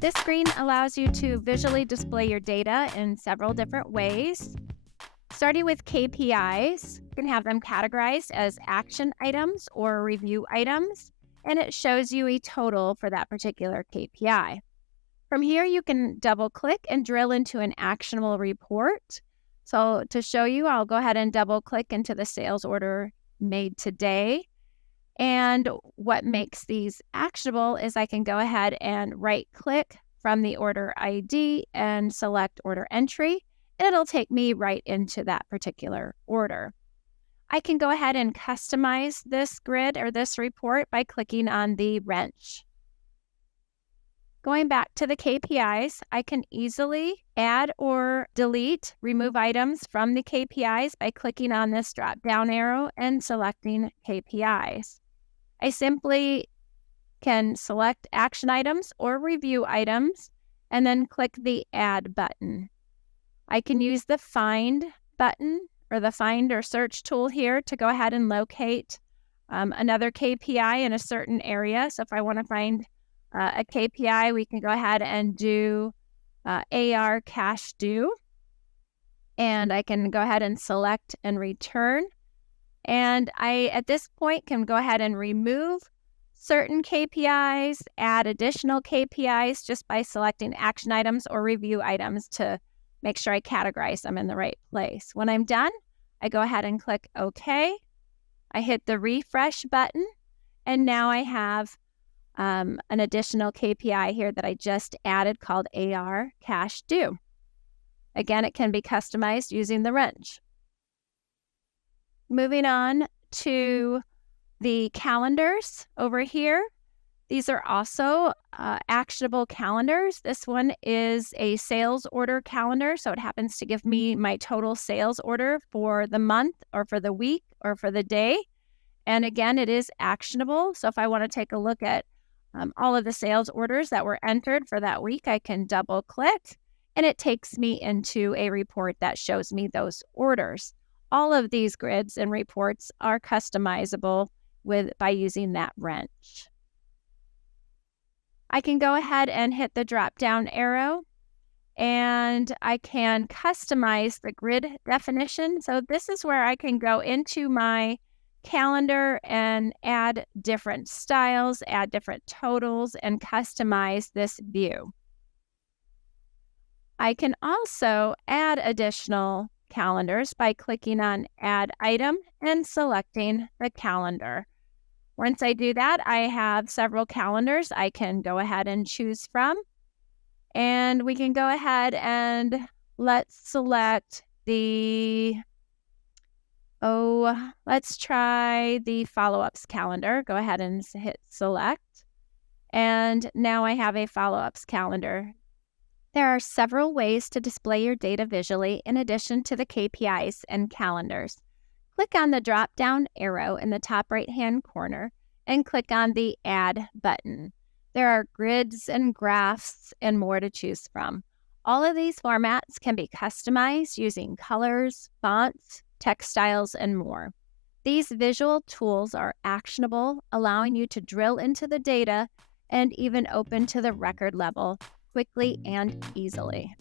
This screen allows you to visually display your data in several different ways. Starting with KPIs, you can have them categorized as action items or review items, and it shows you a total for that particular KPI. From here, you can double-click and drill into an actionable report. So to show you, I'll go ahead and double-click into the sales order made today. And what makes these actionable is I can go ahead and right-click from the order ID and select order entry, and it'll take me right into that particular order. I can go ahead and customize this grid or this report by clicking on the wrench. Going back to the KPIs, I can easily add or delete, remove items from the KPIs by clicking on this drop-down arrow and selecting KPIs. I simply can select action items or review items and then click the Add button. I can use the Find button or the Find or Search tool here to go ahead and locate another KPI in a certain area. So if I want to find a KPI, we can go ahead and do AR cash due. And I can go ahead and select and return. And I, at this point, can go ahead and remove certain KPIs, add additional KPIs just by selecting action items or review items to make sure I categorize them in the right place. When I'm done, I go ahead and click OK. I hit the refresh button, and now I have an additional KPI here that I just added called AR cash due. Again, it can be customized using the wrench. Moving on to the calendars over here. These are also actionable calendars. This one is a sales order calendar, so it happens to give me my total sales order for the month or for the week or for the day. And again, it is actionable. So if I want to take a look at all of the sales orders that were entered for that week, I can double click and it takes me into a report that shows me those orders. All of these grids and reports are customizable by using that wrench. I can go ahead and hit the drop-down arrow, and I can customize the grid definition. So this is where I can go into my calendar and add different styles, add different totals, and customize this view. I can also add additional calendars by clicking on Add Item and selecting the calendar. Once I do that, I have several calendars I can go ahead and choose from. And we can go ahead and let's select let's try the follow-ups calendar. Go ahead and hit select. And now I have a follow-ups calendar. There are several ways to display your data visually in addition to the KPIs and calendars. Click on the drop-down arrow in the top right-hand corner and click on the Add button. There are grids and graphs and more to choose from. All of these formats can be customized using colors, fonts, text styles, and more. These visual tools are actionable, allowing you to drill into the data and even open to the record level quickly and easily.